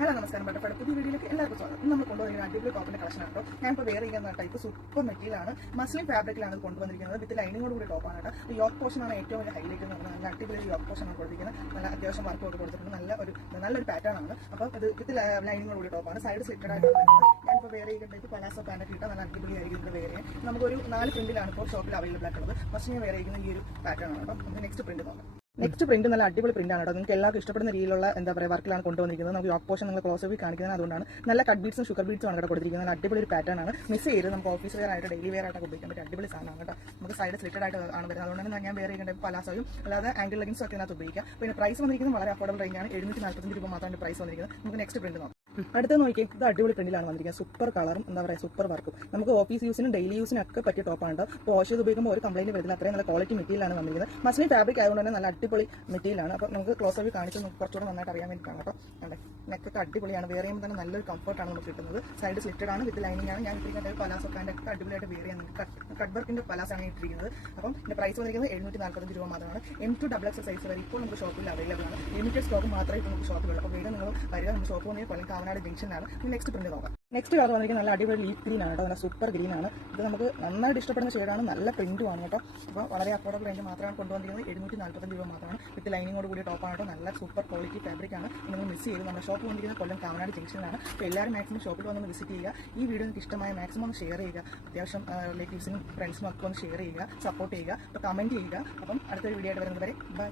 Hello നമസ്കാരം. Butterfly പുതിയ വീഡിയോയിലേക്ക് എല്ലാവർക്കും സ്വാഗതം. നമ്മൾ കൊണ്ടുവന്നിരിക്കുന്ന അടിപൊളി ടോപ്പിന്റെ കളക്ഷൻ ആണ് കേട്ടോ. ഞാനിപ്പോൾ വേറെ ചെയ്യുന്ന ടൈപ്പ് സൂപ്പർ മെറ്റീരിയലാണ്. മസ്ലിൻ ഫാബ്രിക്കിലാണ് ഇത് കൊണ്ടുവന്നിരിക്കുന്നത്. വിത്ത് ലൈനിങ്ങോട് കൂടി ടോപ്പാണ് കേട്ടോ. യോക്ക് പോർഷൻ ആണ് ഏറ്റവും വലിയ ഹൈലൈറ്റ് എന്ന് പറഞ്ഞാൽ നല്ല അടിപൊളി യോക്ക് പോർഷൻ ആണ് കൊടുത്തിരിക്കുന്നത്. നല്ല അത്യാവശ്യം വർക്ക് ഒക്കെ കൊടുത്തിട്ടുണ്ട്. നല്ലൊരു പാറ്റേൺ ആണ്. അപ്പോൾ ഇത് വിത്ത് ലൈനിങ്ങോട് കൂടി ടോപ്പാണ്. സൈഡ് സ്ലിറ്റഡ് ആയിട്ട് വരുന്നത്. ഞാനിപ്പോൾ വേറെ ചെയ്യുന്നത് പലാസോ പാൻറ്റ് ഇട്ടാൽ നല്ല അടിപൊളിയായിരിക്കും. ഇത് വേറെ നമുക്കൊരു 4 പ്രിന്റിലാണ് ഇപ്പോൾ ഷോപ്പിൽ അവൈലബിൾ ആയിട്ടുള്ളത്. ഫസ്റ്റ് ഞാൻ വേറെ ചെയ്യുന്ന ഈ ഒരു പാറ്റേൺ ആണ് കേട്ടോ. നമുക്ക് നെക്സ്റ്റ് പ്രിന്റ് നോക്കാം. നെക്സ്റ്റ് പ്രിന്റ് നല്ല അടിപൊളി പ്രിന്റ് ആണ് കേട്ടോ. നിങ്ങൾക്ക് എല്ലാവർക്കും ഇഷ്ടപ്പെടുന്ന രീതിയിലുള്ള വർക്കിലാണ് കൊണ്ടുവന്നിരിക്കുന്നത്. നമുക്ക് യോക്ക് പോർഷൻ നിങ്ങൾ ക്ലോസ് ആയി കാണിക്കുന്നത് അതുകൊണ്ടാണ്. നല്ല കട്ട് ബീഡ്സും ഷുഗർ ബീഡ്സും ആണ് ഇവിടെ കൊടുത്തിരിക്കുന്നത്. നല്ല അടിപൊളി ഒരു പാറ്റേൺ ആണ്. മിസ് ചെയ്ത് നമുക്ക് ഓഫീസ് വെയർ ആയിട്ട് ഡെയിലി വെയർ ആയിട്ട് ഉപയോഗിക്കാൻ പറ്റിയ അടിപൊളി സാധനമാണ് കേട്ടോ. നമുക്ക് സൈഡ് സ്ലിറ്റഡ് ആയിട്ട് ആണ് വരുന്നത്. അതുകൊണ്ടാണ് ഞാൻ വേറെ ചെയ്യുന്നത് പലാസോയും അല്ലാതെ ആംഗിൾ ലെഗിൻസും ഒക്കെ ഇതിനകത്ത് ഉപയോഗിക്കാം. പിന്നെ പ്രൈസ് വന്നിരിക്കുന്നത് വളരെ അഫോർഡബിൾ റേഞ്ചാണ്. 745 രൂപ മാത്രമാണ് പ്രൈസ് വന്നിരിക്കുന്നത്. നമുക്ക് നെക്സ്റ്റ് പ്രിന്റ് നോക്കാം. അടുത്ത നോക്കിയാൽ ഇത് അടിപൊളി പ്രിന്റിലാണ് വന്നിരിക്കുന്നത്. സൂപ്പർ കളറും സൂപ്പർ വർക്കും. നമുക്ക് ഓഫീസ് യൂസിനും ഡെയിലി യൂസിനും ഒക്കെ പറ്റിയ ടോപ്പാണ്. വാഷ് ചെയ്ത് ഉപയോഗിക്കുമ്പോൾ ഒരു കംപ്ലൈന്റ് വരുന്നില്ല. അത്രയും നല്ല ക്വാളിറ്റി മെറ്റീരിയലാണ് വന്നിരിക്കുന്നത്. മസ്ലിൻ ഫാബ്രിക് ആയതുകൊണ്ട് തന്നെ നല്ല അടിപൊളി മെറ്റീരിയലാണ്. അപ്പോൾ നമുക്ക് ക്ലോസ് ആയി കാണിച്ച് കുറച്ചുകൂടെ നന്നായിട്ട് അറിയാൻ വേണ്ടിയിട്ടാണ് കേട്ടോ. അല്ലേ നെക്കൊക്കെ അടിപൊളിയാണ്. വേറെ ചെയ്യുമ്പോൾ തന്നെ നല്ലൊരു കംഫർട്ടാണ് നമുക്ക് കിട്ടുന്നത്. സൈഡ് സ്ലിറ്റഡ് ആണ് വിത്ത് ലൈനിങ് ആണ്. ഞാൻ ഇട്ടിരിക്കുന്നത് പലാസോ പാൻറ്റ് ഒക്കെ അടിപൊളിയായിട്ട് വേറെ ചെയ്യാൻ കട്ട് വർക്കിന്റെ പലാസാണ് ഇട്ടിരിക്കുന്നത്. അപ്പം ഇതിന്റെ പ്രൈസ് വന്നിരിക്കുന്നത് 745 രൂപ മാത്രമാണ്. M2XX സൈസ് വരെ ഇപ്പോൾ നമുക്ക് ഷോപ്പിൽ അവൈലബിൾ ആണ്. ലിമിറ്റഡ് സ്റ്റോക്ക് മാത്രമേ ഇപ്പോൾ നമുക്ക് ഷോപ്പിലുള്ളൂ. അപ്പോൾ വേഗം നിങ്ങൾ വരിക. നമ്മുടെ ഷോപ്പ് വന്നിട്ട് കൊല്ലം കാവനാട് ജംഗ്ഷനിലാണ്. നെക്സ്റ്റ് പ്രിന്റ് നോക്കാം. നെക്സ്റ്റ് കളർ വന്നിരിക്കുന്നത് നല്ല അടിപൊളി ലീഫ് ഗ്രീൻ ആണ് കേട്ടോ. നല്ല സൂപ്പർ ഗ്രീൻ ആണ്. ഇത് നമുക്ക് നന്നായിട്ട് ഇഷ്ടപ്പെടുന്ന ഷെയ്ഡാണ്. നല്ല പ്രിന്റും ആണ് കേട്ടോ. അപ്പോൾ വളരെ അഫോർഡബിൾ റേഞ്ച് മാത്രമാണ് കൊണ്ടുവന്നിരിക്കുന്നത്. 745 രൂപ മാത്രമാണ്. വിത്ത് ലൈനിങ്ങോട് കൂടി ടോപ്പാണ് കേട്ടോ. നല്ല സൂപ്പർ ക്വാളിറ്റി ഫാബ്രിക് ആണ്. നിങ്ങൾ മിസ് ചെയ്ത് നമ്മുടെ ഷോപ്പ് വന്നിരിക്കുന്നത് കൊല്ലം കാവനാട് ജംഗ്ഷനിലാണ്. അപ്പോൾ എല്ലാവരും മാക്സിമം ഷോപ്പിൽ വന്ന് വിസിറ്റ് ചെയ്യുക. ഈ വീഡിയോ നിങ്ങൾക്ക് ഇഷ്ടമായ മാക്സിമം ഷെയർ ചെയ്യുക. അത്യാവശ്യം റിലേറ്റീവ്സിനും ഫ്രണ്ട്സിനും ഒക്കെ ഒന്ന് ഷെയർ ചെയ്യുക, സപ്പോർട്ട് ചെയ്യുക, അപ്പോൾ കമന്റ് ചെയ്യുക. അപ്പം അടുത്തൊരു വീഡിയോ ആയിട്ട് വരുന്നത് വരെ ബൈ.